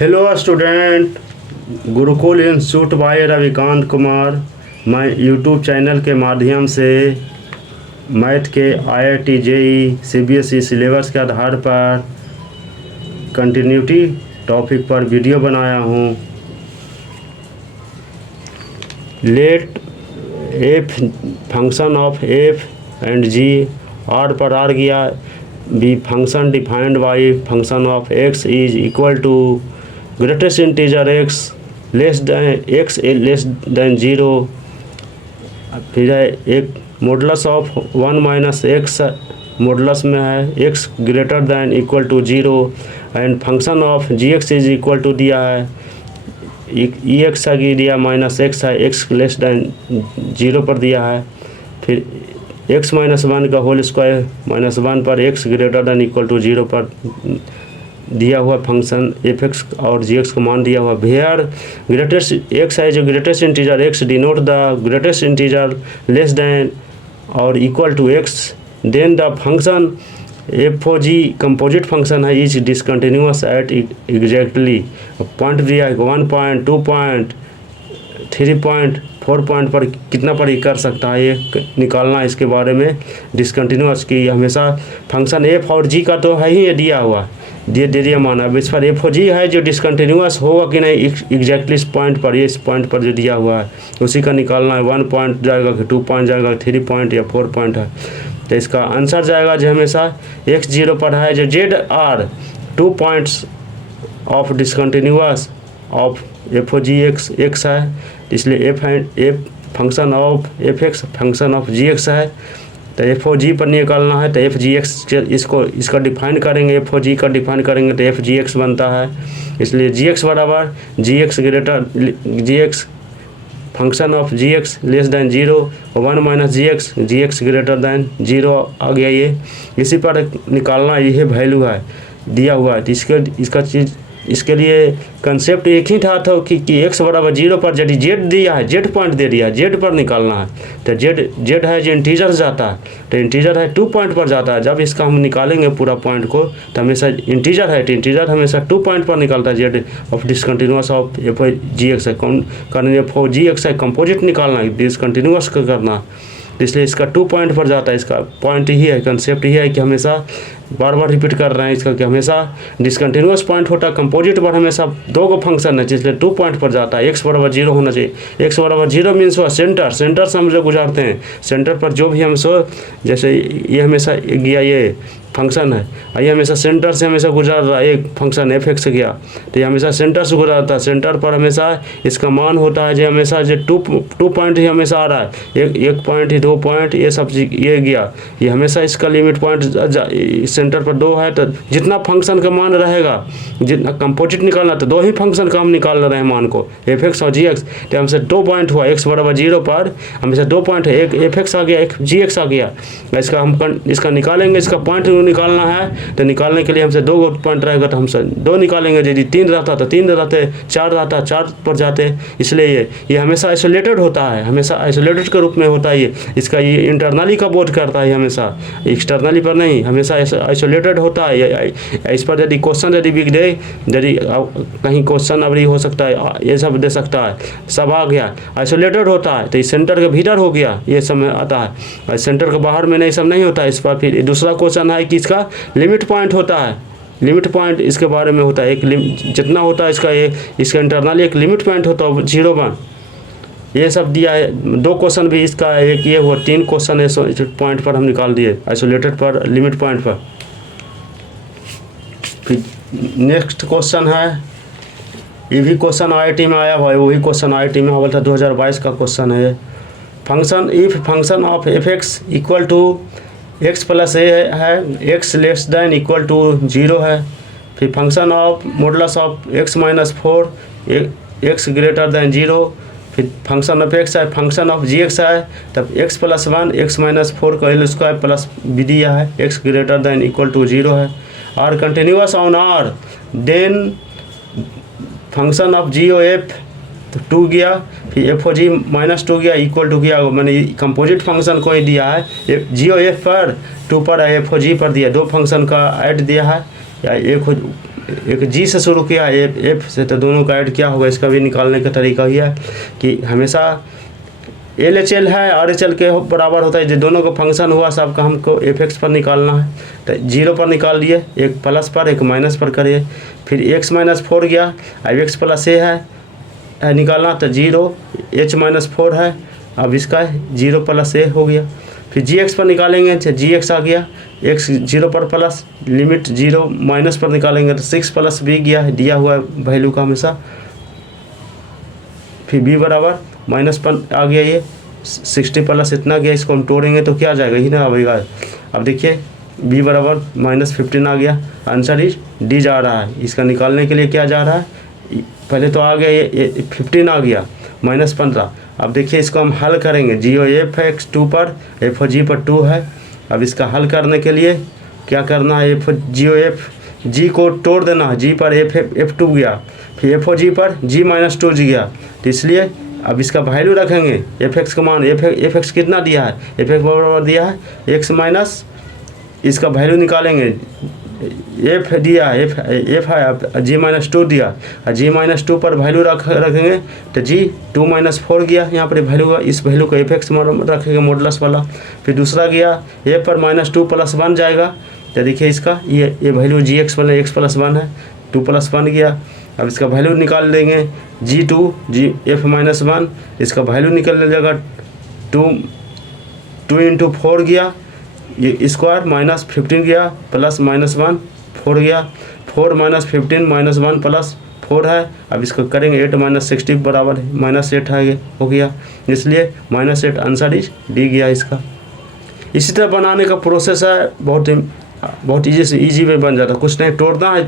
Hello student, Gurukul institute by Ravikant Kumar. मैं YouTube channel के माध्यम से मैथ के IIT JEE CBSE सिलेबस के आधार पर कंटिन्यूटी टॉपिक पर वीडियो बनाया हूँ। Let f function of f and g R पर आर गया B function defined by function of x is equal to greatest integer x less than 0। फिर है एक modulus of 1 minus x modulus में है x greater than equal to 0 and function of g x is equal to दिया है e x है दिया minus x है एक्स लेस दैन 0 पर दिया है। फिर x माइनस 1 का होल स्क्वायर माइनस 1 पर x greater than equal to 0 पर दिया हुआ फंक्शन एफ एक्स और जी एक्स का मान दिया हुआ। वेयर ग्रेटेस्ट एक्स है जो greatest integer x denote the greatest integer less than और equal to x then the function f o g composite function है is discontinuous at exactly point दिया है 1 पॉइंट 2 पॉइंट 3 पॉइंट 4 पॉइंट पर कितना पर ही कर सकता है ये निकालना है। इसके बारे में डिसकंटिन्यूअस की हमेशा फंक्शन एफ और जी का तो है ही दिया हुआ दे दिया माना। अब इस पर एफ ओ जी है जो डिसकंटिन्यूअस होगा कि नहीं एग्जैक्टली इस पॉइंट पर ये इस पॉइंट पर जो दिया हुआ है उसी का निकालना है। 1 पॉइंट जाएगा कि 2 पॉइंट जाएगा 3 पॉइंट या 4 पॉइंट है तो इसका आंसर जाएगा जो हमेशा x0 पर है जो Z are 2 points of discontinuous of f o g x है इसलिए f function of f x function of g x है तो एफ ओ जी पर निकालना है तो एफ जी एक्स इसका डिफाइन करेंगे एफ ओ जी का डिफाइन करेंगे तो एफ जी एक्स बनता है। इसलिए जी एक्स बराबर g x greater g x function of g x less than 0 1 minus g x greater than 0 आ गया ये इसी पर निकालना ये वैल्यू है दिया हुआ है। तो इसके लिए कंसेप्ट एक ही था कि x बराबर 0 पर यदि जेड दिया है जेड पॉइंट दे दिया है जेड पर निकालना है तो जेड है जो इंटीजर जाता है तो इंटीजर है 2 पॉइंट पर जाता है। जब इसका हम निकालेंगे पूरा पॉइंट को तो हमेशा इंटीजर है तो इंटीजर हमेशा 2 पॉइंट पर निकालता है Z of discontinuous of F g x है कौन कारण एफ ओ जी एक्स है कंपोजिट निकालना है डिसकंटिन्यूअस का करना इसलिए इसका 2 पॉइंट पर जाता है। इसका पॉइंट ही है कंसेप्ट ही है कि हमेशा बार बार रिपीट कर रहे हैं इसका कि हमेशा डिसकंटिन्यूअस पॉइंट होता है कंपोजिट पर हमेशा 2 को फंक्शन है इसलिए 2 पॉइंट पर जाता है। x बराबर 0 होना चाहिए x बराबर 0 मीन्स हुआ सेंटर से हम जो गुजारते हैं सेंटर पर जो भी हम जैसे ये हमेशा गया ये फंक्शन है ये हमेशा सेंटर से हमेशा गुजार रहा है एक फंक्शन एफ एक्स गया तो ये हमेशा सेंटर से गुजरता है। सेंटर पर हमेशा इसका मान होता है जो हमेशा जो 2 पॉइंट ही हमेशा आ रहा है एक पॉइंट ही 2 पॉइंट ये सब ये गया ये हमेशा इसका लिमिट पॉइंट सेंटर पर 2 है तो जितना फंक्शन का मान रहेगा जितना कंपोजिट निकालना तो 2 ही फंक्शन का हम निकाल रहे हैं मान को एफ एक्स और जी एक्स तो हमसे 2 पॉइंट हुआ x बराबर 0 पर हमेशा 2 पॉइंट है एक एफ एक्स आ गया एक जी एक्स आ गया इसका हम इसका निकालेंगे इसका पॉइंट निकालना है तो निकालने के लिए हमसे 2 पॉइंट रहेगा तो हमसे 2 निकालेंगे यदि 3 रहता तो 3 रहते 4 रहता 4 पर जाते इसलिए ये हमेशा आइसोलेटेड होता है हमेशा आइसोलेटेड के रूप में होता है ये इसका ये इंटरनली का बोध करता है हमेशा एक्सटर्नली पर नहीं हमेशा आइसोलेटेड होता है। इस पर यदि क्वेश्चन यदि बिग दे यदि कहीं क्वेश्चन अभी हो सकता है ये सब दे सकता है सब आ गया आइसोलेटेड होता है तो इस सेंटर के भीतर हो गया ये सब आता है सेंटर के बाहर में नहीं सब नहीं होता है। इस पर फिर दूसरा क्वेश्चन है कि इसका लिमिट पॉइंट होता है लिमिट पॉइंट इसके बारे में होता है एक जितना होता है इसका ये इसका इंटरनली एक लिमिट पॉइंट होता है 0 ये सब दिया है। 2 क्वेश्चन भी इसका एक ये हुआ 3 क्वेश्चन है पॉइंट पर हम निकाल दिए आइसोलेटेड पर लिमिट पॉइंट पर। फिर नेक्स्ट क्वेश्चन है ये भी क्वेश्चन IIT में आया हुआ है वही क्वेश्चन IIT में हुआ था 2022 का क्वेश्चन है। Function if function of f x equal to x plus a है x less than equal to 0 है। फिर function of modulus of x minus 4 x greater than 0 फिर फंक्शन ऑफ x है फंक्शन ऑफ जी एक्स है तब x plus 1 x minus 4 का whole square plus B दिया है x greater than equal to 0 है। R continuous on R then function of g o f तो 2 गया फिर एफ ओ जी माइनस 2 गया इक्वल टू गया मैंने कंपोजिट फंक्शन को ही दिया है जी ओ एफ पर 2 पर एफ ओ जी पर दिया 2 फंक्शन का ऐड दिया है या एक जी से शुरू किया एफ से, तो दोनों का ऐड क्या होगा, इसका भी निकालने का तरीका ही है कि हमेशा LHL है RHL के बराबर होता है। जो दोनों का फंक्शन हुआ सबका हमको fx पर निकालना है, तो 0 पर निकाल लिए, एक प्लस पर एक माइनस पर करिए, फिर x माइनस 4 गया, अब x प्लस a है निकालना, तो 0 h माइनस 4 है, अब इसका 0 प्लस a हो गया। फिर gx पर निकालेंगे, तो gx आ गया, x 0 पर प्लस लिमिट 0 माइनस पर निकालेंगे तो 6 प्लस b गया है दिया हुआ वैल्यू का हमेशा। फिर b बराबर माइनस पर आ गया, ये 60 प्लस इतना गया, इसको हम तोड़ेंगे तो क्या आ जाएगा, ही ना आएगा। अब देखिए b बराबर -15 आ गया, आंसर इज डी जा रहा है। इसका निकालने के लिए क्या जा रहा है, पहले तो आ गया ये 15 आ गया -15। अब देखिए इसको हम हल करेंगे, g(f(x) 2 पर f(g) पर 2 है। अब इसका हल करने के लिए क्या करना है, g को तोड़ देना है, g पर f2 गया, फिर f(g) पर g-2 गया, तो इसलिए अब इसका वैल्यू रखेंगे fx का मान, fx कितना दिया है, fx बराबर दिया है x माइनस, इसका वैल्यू निकालेंगे, f दिया है f है, g-2 दिया, g-2 पर वैल्यू रखेंगे तो g 2-4 गया, यहाँ पर वैल्यू, इस वैल्यू को fx रखेंगे मॉडुलस वाला। फिर दूसरा गया a पर -2 + 1 जाएगा, तो देखिए इसका ये वैल्यू gx वाला x + 1 है, 2 + 1 गया। अब इसका वैल्यू निकाल लेंगे, f-1, इसका वैल्यू निकल जाएगा 2 × 4 गया, ये स्क्वायर -15 गया, प्लस -1 4 गया, 4 - 15 -1 + 4 है। अब इसको करेंगे 8 - 60 बराबर है -8 है, हो गया, इसलिए -8 आंसर इज डी गया इसका। इसी तरह बनाने का प्रोसेस है, बहुत ईजी वे बन जाता है, कुछ नहीं तोड़ना है,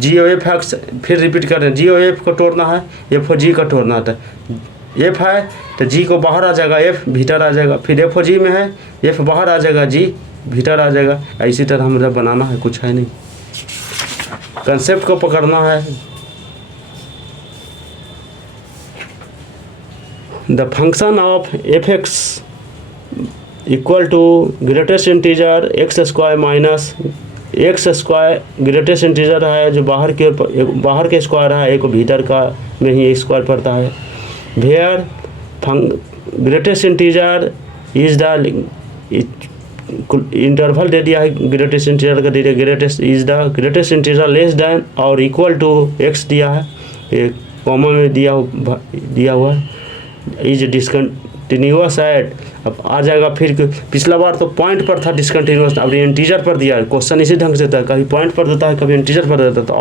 g(f(x) फिर रिपीट कर रहे हैं, g(f) को तोड़ना है, f(g) का तोड़ना है, f है तो g को बाहर आ जाएगा, f भीतर आ जाएगा, फिर f(g) में है f बाहर आ जाएगा, g भीतर आ जाएगा। इसी तरह हमें बनाना है, कुछ है नहीं, कंसेप्ट को पकड़ना है। The function of fx equal to greatest integer x² minus x², greatest integer है जो बाहर के स्क्वायर है, एक भीतर का में ही स्क्वायर पड़ता है। Where greatest integer is the interval दे दिया है, ग्रेटेस्ट इंटीजर का दे दिया, greatest is the greatest integer less than और इक्वल टू x दिया है, ये कॉमा में दिया हुआ है, इज डिसकंटिन्यूअस एट। अब आ जाएगा, फिर पिछला बार तो पॉइंट पर था डिसकंटिन्यूअस, अब इंटीजर पर दिया है, क्वेश्चन इसी ढंग से था, कभी पॉइंट पर देता है कभी इंटीजर पर देता है, तो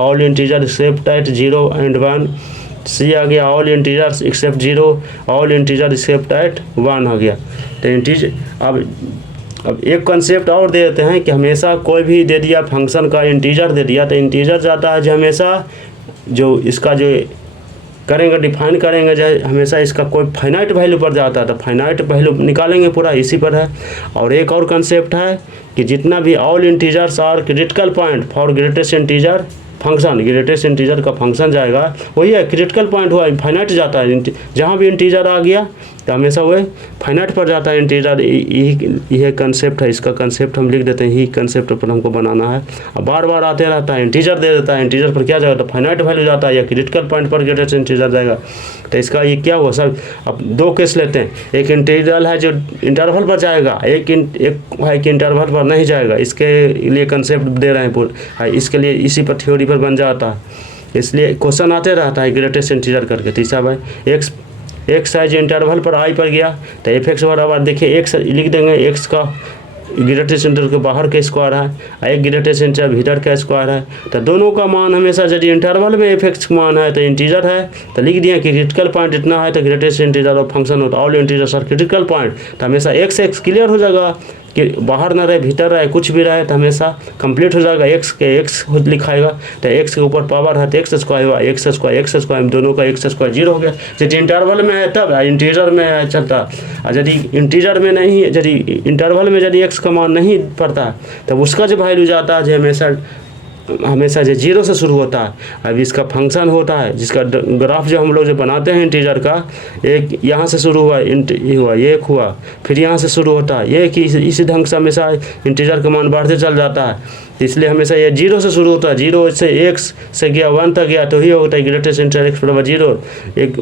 all integer except at 0 and 1, C आ गया all integers except 0, all integer except at 1 आ गया। तो इंटीजर अब एक कंसेप्ट और दे देते हैं कि हमेशा कोई भी दे दिया फंक्शन का इंटीजर दे दिया, तो इंटीजर जाता है जो हमेशा जो इसका जो करेंगे डिफाइन करेंगे, जो हमेशा इसका कोई फाइनाइट वैल्यू पर जाता है, तो फाइनाइट वैल्यू निकालेंगे पूरा इसी पर है। और एक और कंसेप्ट है कि जितना भी all integers are critical point for greatest integer function, greatest integer का फंक्शन जाएगा, वही है क्रिटिकल पॉइंट हुआ, फाइनाइट जाता है, जहाँ भी इंटीजर आ गया तो हमेशा वह फाइनाइट पर जाता है इंटीजर। यही कंसेप्ट है, इसका कंसेप्ट हम लिख देते हैं, यही कंसेप्ट पर हमको बनाना है। अब बार बार आते रहता है, इंटीजर दे देता है, इंटीजर पर क्या जाएगा, तो फाइनाइट वैल्यू जाता है या क्रिटिकल पॉइंट पर ग्रेटेस्ट इंटीजर जाएगा। तो इसका ये क्या हुआ सर, अब दो केस लेते हैं, एक इंटीजर है जो इंटरवल पर जाएगा, एक है कि इंटरवल पर नहीं जाएगा, इसके लिए कंसेप्ट दे रहे हैं पूरे, इसके लिए इसी पर थ्योरी पर बन जाता है, इसलिए क्वेश्चन आते रहता है ग्रेटेस्ट इंटीजर करके। तीसरा भाई एक्स है जो इंटरवल पर आई पर गया, तो f(x) बराबर देखिए एक्स लिख देंगे, एक्स का ग्रेटेस्ट इंटीजर के बाहर का स्क्वायर है, एक ग्रेटेस्ट इंटीजर भीतर का स्क्वायर है, तो दोनों का मान हमेशा यदि इंटरवल में f(x) का मान है तो इंटीजर है, तो लिख दिया कि क्रिटिकल पॉइंट इतना है तो ग्रेटेस्ट इंटीजर और फंक्शन होता है ऑल इंटीजर और क्रिटिकल पॉइंट, तो हमेशा x क्लियर हो जाएगा कि बाहर ना रहे भीतर रहे कुछ भी रहे, तो हमेशा कंप्लीट हो जाएगा, x लिखाएगा, तो x के ऊपर पावर है तो x² हुआ, x² दोनों का x² 0 हो गया। यदि इंटरवल में है तब इंटीजर में है चलता, और यदि इंटीजर में नहीं, यदि इंटरवल में यदि x का मान नहीं पड़ता तब उसका जो वैल्यू जाता है जो हमेशा हमेशा जो जीरो से शुरू होता है। अब इसका फंक्शन होता है जिसका ग्राफ जो हम लोग जो बनाते हैं इंटीजर का, एक यहाँ से शुरू हुआ ये एक हुआ, फिर यहाँ से शुरू होता है ये कि इसी ढंग से हमेशा इंटीजर का मान बढ़ते चल जाता है। इसलिए हमेशा ये जीरो से शुरू होता है, जीरो से एक्स से गया 1 तक गया तो ही होता है ग्रेटेस्ट इंटीजर एक्स बराबर जीरो। एक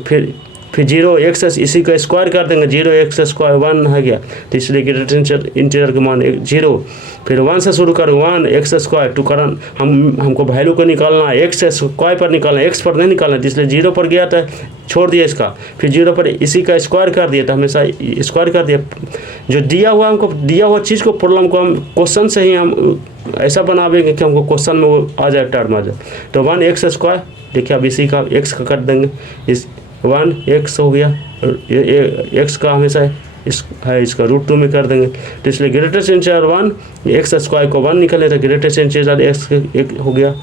फिर जीरो एक्स इसी का स्क्वायर कर देंगे, जीरो एक्स स्क्वायर 1 है गया, तो इसलिए ग्रेटेस्ट इंटीजर का मान जीरो। फिर 1 से शुरू कर 1 एक्स स्क्वायर टू करन हमको वैल्यू को निकालना है, एक्स स्क्वायर पर निकालना है, एक्स पर नहीं निकालना है, तो इसलिए जीरो पर गया तो छोड़ दिया इसका, फिर जीरो पर इसी का स्क्वायर कर दिया, तो हमेशा स्क्वायर कर दिया। जो दिया हुआ हमको दिया हुआ चीज़ को प्रॉब्लम को हम क्वेश्चन से ही हम ऐसा बनावेंगे कि हमको क्वेश्चन में वो आ जाए, टर्म आ जाए। तो 1 एक्स स्क्वायर देखिए, अब इसी का एक्स का कर देंगे, इस 1 एक्स हो गया, एक्स का हमेशा इसका √2 में कर देंगे, तो इसलिए ग्रेटेस्ट इंटीजर 1 एक्स स्क्वायर को 1 निकले तो ग्रेटेस्ट इंटीजर एक्स हो गया।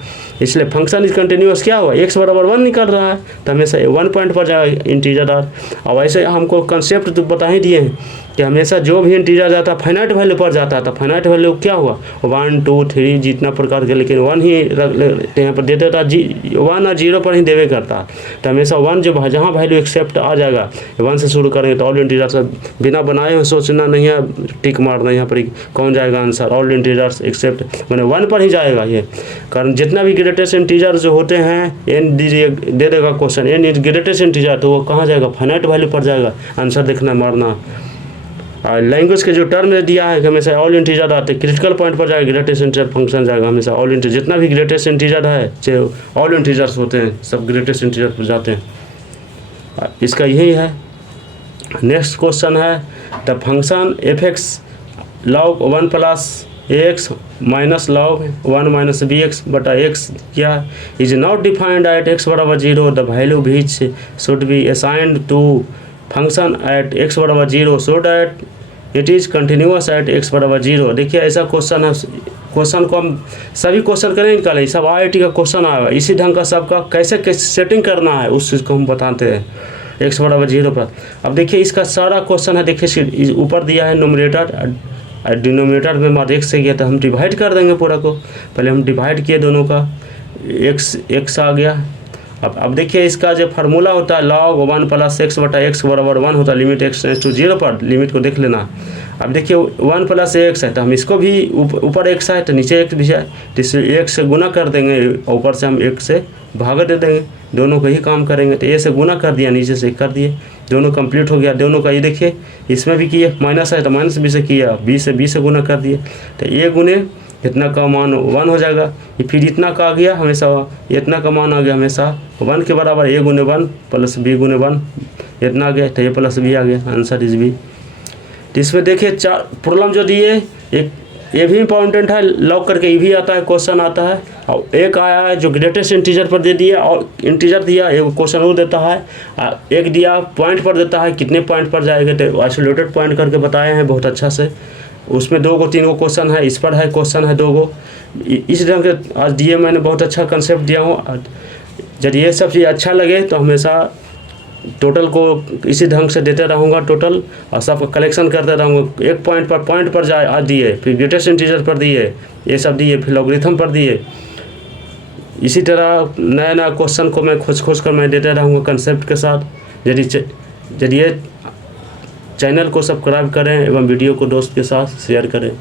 इसलिए फंक्शन इज कंटिन्यूअस क्या हुआ, एक्स बराबर 1 निकल रहा है तो हमेशा 1 पॉइंट पर जाएगा इंटीजर आर। अब ऐसे हमको कंसेप्ट तो बता ही दिए हैं कि हमेशा जो भी इंटीजर जाता है फाइनाइट वैल्यू पर जाता है, तो फाइनाइट वैल्यू क्या हुआ 1 2 3 जितना प्रकार के, लेकिन 1 ही यहाँ पर देते था, 1 और 0 पर ही देवे करता है। तो हमेशा 1 जो जहाँ वैल्यू एक्सेप्ट आ जाएगा 1 से शुरू करेंगे तो ऑल इंटीजर से बिना बनाए हुए सोचना नहीं है, टिक मारना यहाँ पर कौन जाएगा आंसर, ऑल इंटीजर्स एक्सेप्ट मैंने 1 पर ही जाएगा ये। कारण जितना भी ग्रेटेस्ट इंटीजर जो होते हैं एन दे देगा क्वेश्चन, एन ग्रेटेस्ट इंटीजर तो वो कहाँ जाएगा फाइनाइट वैल्यू पर जाएगा, आंसर देखना मारना। लैंग्वेज के जो टर्म दिया है हमेशा ऑल इंटीजर आते, क्रिटिकल पॉइंट पर जाएगा ग्रेटेस्ट इंटीजर फंक्शन जाएगा हमेशा ऑल इंटीजर, जितना भी ग्रेटेस्ट इंटीजर है चाहे ऑल इंटीजर्स होते हैं सब ग्रेटेस्ट इंटीजर पर जाते हैं। इसका यही है। नेक्स्ट क्वेश्चन है the function f x log 1 plus x minus log 1 minus B x बटा एक्स क्या is not defined at x बराबर 0, the value which should be assigned to function at x बराबर 0 so that it is continuous at x बराबर 0। देखिए ऐसा question है, question को हम सभी क्वेश्चन करें निकालें, सब IIT का क्वेश्चन आएगा, इसी ढंग का सबका कैसे सेटिंग करना है उस चीज़ को हम बताते हैं एक्स बराबर 0 पर। अब देखिए इसका सारा क्वेश्चन है, देखिए ऊपर दिया है नोमिनेटर डिनोमिनेटर में मात्र एक्स से गया तो हम डिवाइड कर देंगे पूरा को, पहले हम डिवाइड किए दोनों का, एक्स आ गया। अब देखिए इसका जो फार्मूला होता है लॉग 1 प्लस एक्स बटा एक्स बराबर 1 होता है, लिमिट एक्स टेंड्स टू 0 पर, लिमिट को देख लेना। अब देखिए 1 प्लस एक्स है तो हम इसको भी ऊपर एक्स है तो नीचे एक्स भी है, तो इसे एक से गुना कर देंगे, ऊपर से हम एक से भाग दे देंगे, दोनों को ही काम करेंगे। तो ए से गुना कर दिया, नीचे से कर दिए, दोनों कंप्लीट हो गया। दोनों का ये देखिए इसमें भी किए, माइनस है तो माइनस बी से किया, बी से गुना कर दिए, तो ए गुने इतना का मान 1 हो जाएगा, फिर इतना का आ गया हमेशा, इतना का मान आ गया हमेशा 1 के बराबर, ए गुने 1 प्लस बी गुने 1 इतना आ गया, तो ए प्लस बी आ गया, आंसर इज बी। तो इसमें देखिए 4 प्रॉब्लम जो दिए, एक ये भी इंपॉर्टेंट है, लॉग करके ये भी आता है, क्वेश्चन आता है, और एक आया है जो ग्रेटेस्ट इंटीजर पर दे दिया और इंटीजर दिया, एक क्वेश्चन वो देता है, एक दिया पॉइंट पर देता है कितने पॉइंट पर जाएगा, तो आइसोलेटेड पॉइंट करके बताए हैं बहुत अच्छा से, उसमें 2 को 3 को क्वेश्चन है, इस पर है क्वेश्चन है 2 को, इस ढंग के आज दिए मैंने, बहुत अच्छा कंसेप्ट दिया हूँ। यदि ये सब चीज़ अच्छा लगे तो हमेशा टोटल को इसी ढंग से देते रहूँगा टोटल, और सबका कलेक्शन करते रहूँगा, एक पॉइंट पर जाए आज दिए, फिर ग्रेटेस्ट इंटीजर पर दिए, ये सब दिए, फिर लॉगरिथम पर दिए, इसी तरह नया नया क्वेश्चन को मैं खोज कर मैं देते रहूँगा कंसेप्ट के साथ। यदि ये चैनल को सब्सक्राइब करें एवं वीडियो को दोस्त के साथ शेयर करें।